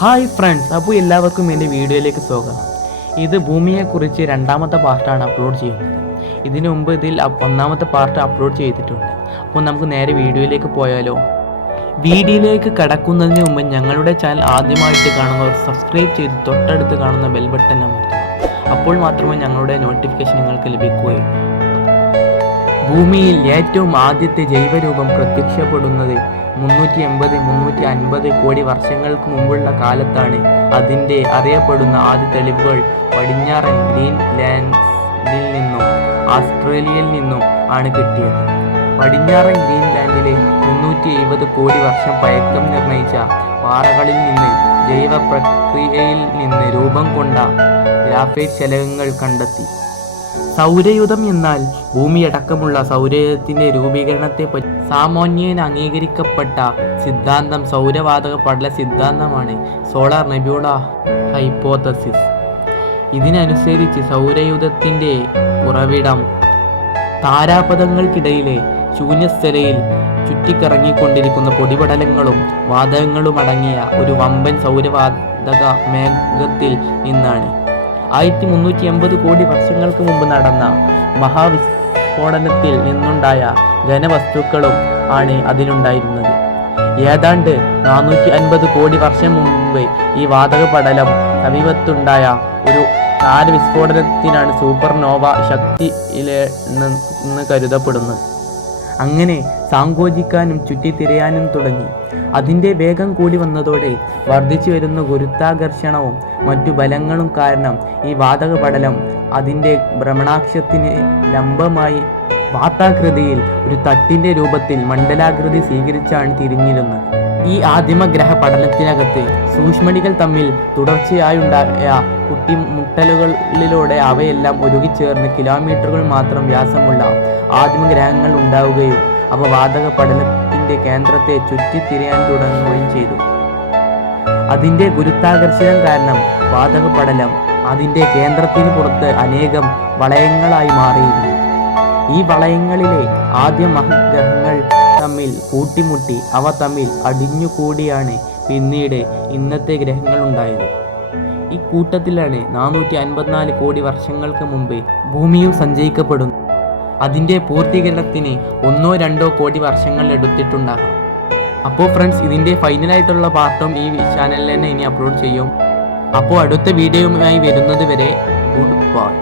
Hi friends, അപ്പോൾ എല്ലാവർക്കും എൻ്റെ വീഡിയോയിലേക്ക് സ്വാഗതം. ഇത് ഭൂമിയെക്കുറിച്ച് രണ്ടാമത്തെ പാർട്ടാണ് അപ്ലോഡ് ചെയ്യുന്നത്. ഇതിനു മുമ്പ് ഇതിൽ ഒന്നാമത്തെ പാർട്ട് അപ്ലോഡ് ചെയ്തിട്ടുണ്ട്. അപ്പോൾ നമുക്ക് നേരെ വീഡിയോയിലേക്ക് പോയാലോ. വീഡിയോയിലേക്ക് കടക്കുന്നതിന് മുമ്പ് ഞങ്ങളുടെ ചാനൽ ആദ്യമായിട്ട് കാണുന്നവർ സബ്സ്ക്രൈബ് ചെയ്ത് തൊട്ടടുത്ത് കാണുന്ന ബെൽ ബട്ടൺ അമർത്തുക. അപ്പോൾ മാത്രമേ ഞങ്ങളുടെ നോട്ടിഫിക്കേഷൻ നിങ്ങൾക്ക് ലഭിക്കുകയുള്ളൂ. ഭൂമിയിൽ ഏറ്റവും ആദ്യത്തെ ജൈവരൂപം പ്രത്യക്ഷപ്പെടുന്നത് 350 കോടി വർഷങ്ങൾക്ക് മുമ്പുള്ള കാലത്താണ്. അതിൻ്റെ അറിയപ്പെടുന്ന ആദ്യ തെളിവുകൾ പടിഞ്ഞാറൻ ഗ്രീൻലാൻഡിൽ നിന്നും ഓസ്ട്രേലിയയിൽ നിന്നും ആണ് കിട്ടിയത്. പടിഞ്ഞാറൻ ഗ്രീൻലാൻഡിലെ 370 കോടി വർഷം പഴക്കം നിർണയിച്ച പാറകളിൽ നിന്ന് ജൈവ പ്രക്രിയയിൽ നിന്ന് രൂപം കൊണ്ട ഗ്രാഫൈറ്റ് ശലകങ്ങൾ കണ്ടെത്തി. സൗരയൂഥം എന്നാൽ ഭൂമിയടക്കമുള്ള സൗരയൂഥത്തിന്റെ രൂപീകരണത്തെപ്പറ്റി സാമാന്യേന അംഗീകരിക്കപ്പെട്ട സിദ്ധാന്തം സൗരവാതക പടല സിദ്ധാന്തമാണ്, സോളാർ നെബ്യൂള ഹൈപ്പോത്തസിസ്. ഇതിനനുസരിച്ച് സൗരയൂഥത്തിന്റെ ഉറവിടം താരാപഥങ്ങൾക്കിടയിലെ ശൂന്യസ്ഥലയിൽ ചുറ്റിക്കറങ്ങിക്കൊണ്ടിരിക്കുന്ന പൊടിപടലങ്ങളും വാതകങ്ങളും അടങ്ങിയ ഒരു വമ്പൻ സൗരവാതക മേഘത്തിൽ നിന്നാണ്. 1380 കോടി വർഷങ്ങൾക്ക് മുമ്പ് നടന്ന മഹാവിസ്ഫോടനത്തിൽ നിന്നുണ്ടായ ഘനവസ്തുക്കളും ആണ് അതിലുണ്ടായിരുന്നത്. ഏതാണ്ട് 450 കോടി വർഷം മുമ്പ് ഈ വാതക പടലം സമീപത്തുണ്ടായ ഒരു താരവിസ്ഫോടനത്തിനാണ് സൂപ്പർനോവ ശക്തിയിലെന്ന് കരുതപ്പെടുന്നത്. അങ്ങനെ സാങ്കോചിക്കാനും ചുറ്റിത്തിരയാനും തുടങ്ങി. അതിൻ്റെ വേഗം കൂടി വന്നതോടെ വർദ്ധിച്ചു വരുന്ന ഗുരുത്വാകർഷണവും മറ്റു ബലങ്ങളും കാരണം ഈ വാതക പടലം അതിൻ്റെ ഭ്രമണാക്ഷത്തിന് ലംബമായി വാത്താകൃതിയിൽ ഒരു തട്ടിൻ്റെ രൂപത്തിൽ മണ്ഡലാകൃതി സ്വീകരിച്ചാണ് തിരിഞ്ഞിരുന്നത്. ഈ ആദിമ ഗ്രഹ പടലത്തിനകത്ത് സൂക്ഷ്മണികൾ തമ്മിൽ തുടർച്ചയായുണ്ടായ കുട്ടിമുട്ടലുകളിലൂടെ അവയെല്ലാം ഉരുകിച്ചേർന്ന് കിലോമീറ്ററുകൾ മാത്രം വ്യാസമുള്ള ആദിമ ഗ്രഹങ്ങൾ ഉണ്ടാവുകയും അവ വാതക പടലത്തിന്റെ കേന്ദ്രത്തെ ചുറ്റിത്തിരിയാൻ തുടങ്ങുകയും ചെയ്തു. അതിൻ്റെ ഗുരുത്വാകർഷണം കാരണം വാതക പടലം അതിൻ്റെ കേന്ദ്രത്തിന് പുറത്ത് അനേകം വളയങ്ങളായി മാറിയിരുന്നു. ഈ വളയങ്ങളിലെ ആദ്യ മഹഗ്രഹങ്ങൾ തമ്മിൽ കൂട്ടിമുട്ടി അവ തമ്മിൽ അടിഞ്ഞുകൂടിയാണ് പിന്നീട് ഇന്നത്തെ ഗ്രഹങ്ങൾ ഉണ്ടായത്. ഈ കൂട്ടത്തിലാണ് 454 കോടി വർഷങ്ങൾക്ക് മുമ്പ് ഭൂമിയും സഞ്ചയിക്കപ്പെടുന്നു. അതിൻ്റെ പൂർത്തീകരണത്തിന് 1-2 കോടി വർഷങ്ങൾ എടുത്തിട്ടുണ്ടാകാം. അപ്പോൾ ഫ്രണ്ട്സ്, ഇതിൻ്റെ ഫൈനലായിട്ടുള്ള പാർട്ടും ഈ ചാനലിൽ തന്നെ ഇനി അപ്ലോഡ് ചെയ്യും. അപ്പോൾ അടുത്ത വീഡിയോയുമായി വരുന്നത് വരെ ഗുഡ് ബൈ.